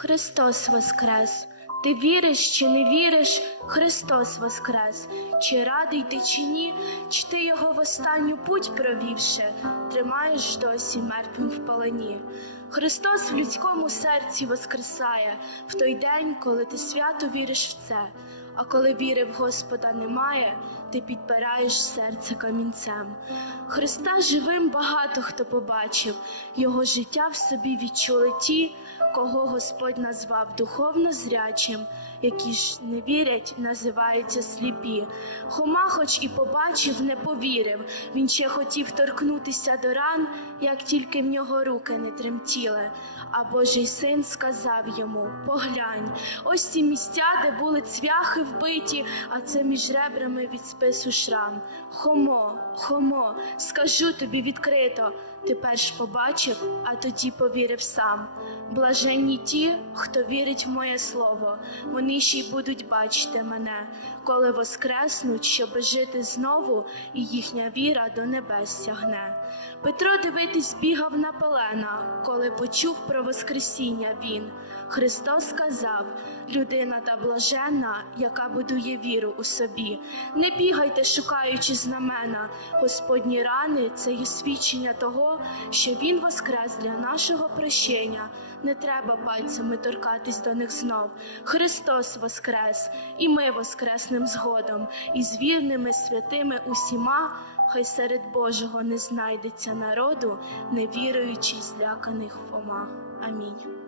Христос Воскрес! Ти віриш чи не віриш, Христос Воскрес, чи радий ти чи ні, чи ти його в останню путь провівши, тримаєш досі мертвим в полоні. Христос в людському серці воскресає в той день, коли ти свято віриш в це. А коли віри в Господа немає, ти підпираєш серце камінцем. Христа живим багато хто побачив, його життя в собі відчули ті, кого Господь назвав духовно зрячим, які ж не вірять, називаються сліпі. Хома, хоч і побачив, не повірив. Він ще хотів торкнутися до ран, як тільки в нього руки не тремтіли. А Божий син сказав йому: Поглянь, ось ці місця, де були цвяхи вбиті, а це між ребрами від спису шрам. Хомо, хомо, скажу тобі відкрито. Ти перш побачив, а тоді повірив сам. Блаженні ті, хто вірить в моє слово, вони ще й будуть бачити мене, коли воскреснуть, щоби жити знову, і їхня віра до небес сягне. Петро дивитись бігав на пелена, коли почув про Воскресіння він. Христос сказав: людина та блаженна, яка будує віру у собі. Не бігайте, шукаючи знамена. Господні рани це є свідчення того, що Він воскрес для нашого прощення. Не треба пальцями торкатись до них знов. Христос воскрес, і ми воскреснем згодом, і з вірними святими усіма. Хай серед Божого не знайдеться народу, не віруючи зляканих Фома. Амінь.